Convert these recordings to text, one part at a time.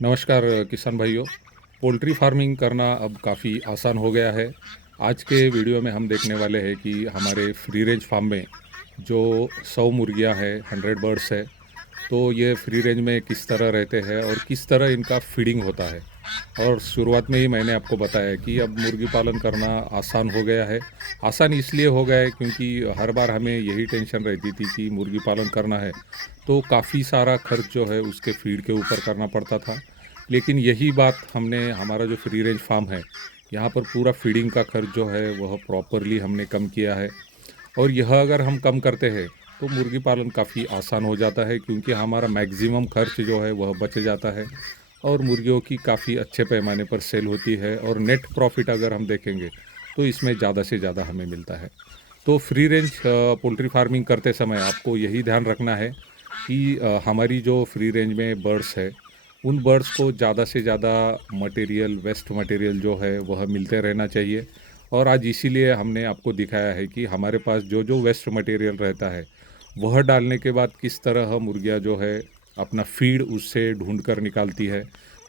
नमस्कार किसान भाइयों। पोल्ट्री फार्मिंग करना अब काफ़ी आसान हो गया है। आज के वीडियो में हम देखने वाले हैं कि हमारे फ्री रेंज फार्म में जो 100 मुर्गियां हैं, 100 बर्ड्स है, तो ये फ्री रेंज में किस तरह रहते हैं और किस तरह इनका फीडिंग होता है। और शुरुआत में ही मैंने आपको बताया कि अब मुर्गी पालन करना आसान हो गया है। आसान इसलिए हो गया है क्योंकि हर बार हमें यही टेंशन रहती थी कि मुर्गी पालन करना है तो काफ़ी सारा खर्च जो है उसके फीड के ऊपर करना पड़ता था। लेकिन यही बात हमने हमारा जो फ्री रेंज फार्म है, यहाँ पर पूरा फीडिंग का खर्च जो है वह प्रॉपरली हमने कम किया है। और यह अगर हम कम करते हैं तो मुर्गी पालन काफ़ी आसान हो जाता है क्योंकि हमारा मैक्सिमम खर्च जो है वह बच जाता है और मुर्गियों की काफ़ी अच्छे पैमाने पर सेल होती है और नेट प्रॉफिट अगर हम देखेंगे तो इसमें ज़्यादा से ज़्यादा हमें मिलता है। तो फ्री रेंज पोल्ट्री फार्मिंग करते समय आपको यही ध्यान रखना है कि हमारी जो फ्री रेंज में बर्ड्स है, उन बर्ड्स को ज़्यादा से ज़्यादा मटेरियल, वेस्ट मटेरियल जो है वह मिलते रहना चाहिए। और आज इसीलिए हमने आपको दिखाया है कि हमारे पास जो वेस्ट मटेरियल रहता है, वह डालने के बाद किस तरह मुर्गियाँ जो है अपना फीड उससे ढूँढ कर निकालती है।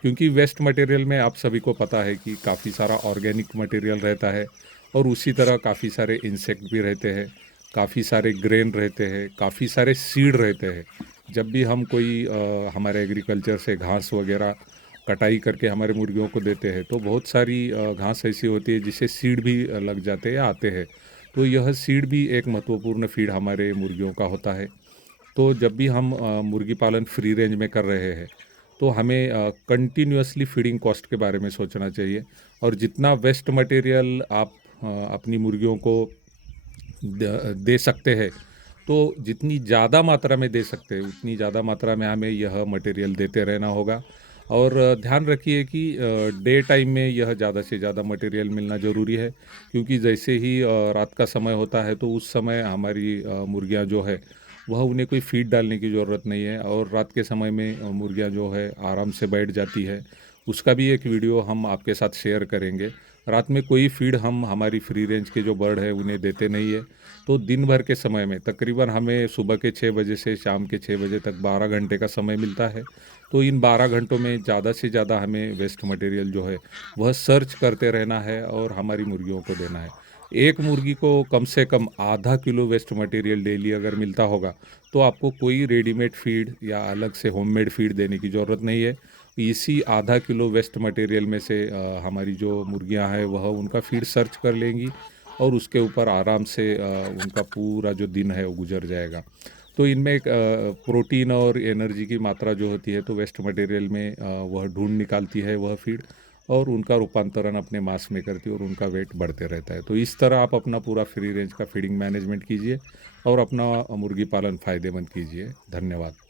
क्योंकि वेस्ट मटेरियल में आप सभी को पता है कि काफ़ी सारा ऑर्गेनिक मटेरियल रहता है और उसी तरह काफ़ी सारे इंसेक्ट भी रहते हैं, काफ़ी सारे ग्रेन रहते हैं, काफ़ी सारे सीड रहते हैं। जब भी हम कोई हमारे एग्रीकल्चर से घास वगैरह कटाई करके हमारे मुर्गियों को देते हैं तो बहुत सारी घास ऐसी होती है जिससे सीड भी लग जाते हैं या आते हैं। तो यह सीड भी एक महत्वपूर्ण फीड हमारे मुर्गियों का होता है। तो जब भी हम मुर्गी पालन फ्री रेंज में कर रहे हैं तो हमें कंटिन्यूअसली फीडिंग कॉस्ट के बारे में सोचना चाहिए। और जितना वेस्ट मटेरियल आप अपनी मुर्गियों को दे सकते हैं, तो जितनी ज़्यादा मात्रा में दे सकते हैं उतनी ज़्यादा मात्रा में हमें यह मटेरियल देते रहना होगा। और ध्यान रखिए कि डे टाइम में यह ज़्यादा से ज़्यादा मटेरियल मिलना ज़रूरी है क्योंकि जैसे ही रात का समय होता है तो उस समय हमारी मुर्गियाँ जो है वह उन्हें कोई फीड डालने की ज़रूरत नहीं है और रात के समय में मुर्गियाँ जो है आराम से बैठ जाती है। उसका भी एक वीडियो हम आपके साथ शेयर करेंगे। रात में कोई फीड हम हमारी फ्री रेंज के जो बर्ड है उन्हें देते नहीं है। तो दिन भर के समय में तकरीबन हमें सुबह के 6 बजे से शाम के 6 बजे तक 12 घंटे का समय मिलता है। तो इन 12 घंटों में ज़्यादा से ज़्यादा हमें वेस्ट मटेरियल जो है वह सर्च करते रहना है और हमारी मुर्गियों को देना है। एक मुर्गी को कम से कम आधा किलो वेस्ट मटेरियल डेली अगर मिलता होगा तो आपको कोई रेडीमेड फीड या अलग से होममेड फीड देने की ज़रूरत नहीं है। इसी आधा किलो वेस्ट मटेरियल में से हमारी जो मुर्गियां हैं वह उनका फीड सर्च कर लेंगी और उसके ऊपर आराम से उनका पूरा जो दिन है वो गुजर जाएगा। तो इनमें एक प्रोटीन और एनर्जी की मात्रा जो होती है तो वेस्ट मटेरियल में वह ढूंढ निकालती है वह फीड और उनका रूपांतरण अपने मांस में करती है और उनका वेट बढ़ते रहता है। तो इस तरह आप अपना पूरा फ्री रेंज का फीडिंग मैनेजमेंट कीजिए और अपना मुर्गी पालन फ़ायदेमंद कीजिए। धन्यवाद।